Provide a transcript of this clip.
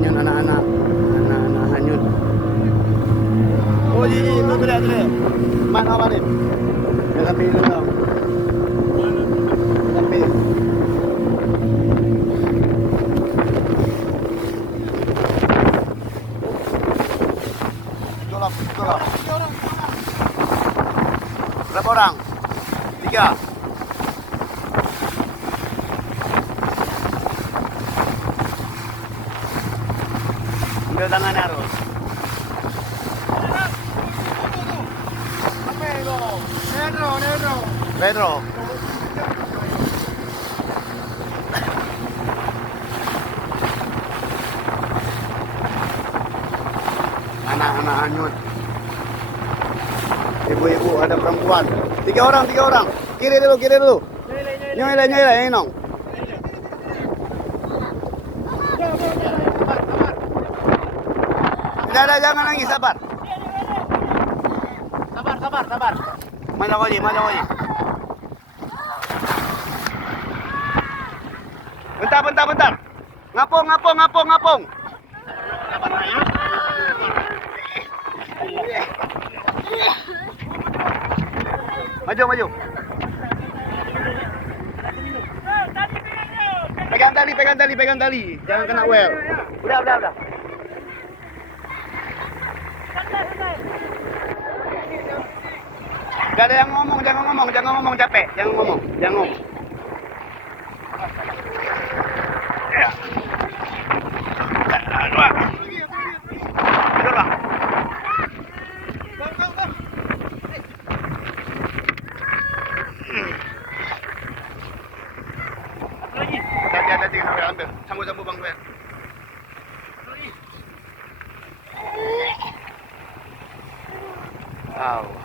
hanyut anak-anak hanyut. Oh iya, itu benar. Mana apa nih? Dalam minum dong. Tapi tolong. Berapa orang? 3. Ambil tangannya harus. Pedro. Anak-anak hanyut. Ibu-ibu, ada perempuan. 3 orang. Kiri dulu. Nyelai, nong. Tidak, jangan nangis, sabar. Sabar. Mana kau ni? Bentar. Ngapung. Maju. Pegang tali. Jangan kena well. Udah. Gak ada yang ngomong, jangan ngomong capek, jangan ngomong. Ya. Tidur bang. Hati-hati kena ambil. Sambung bang Ben. Alhamdulillah.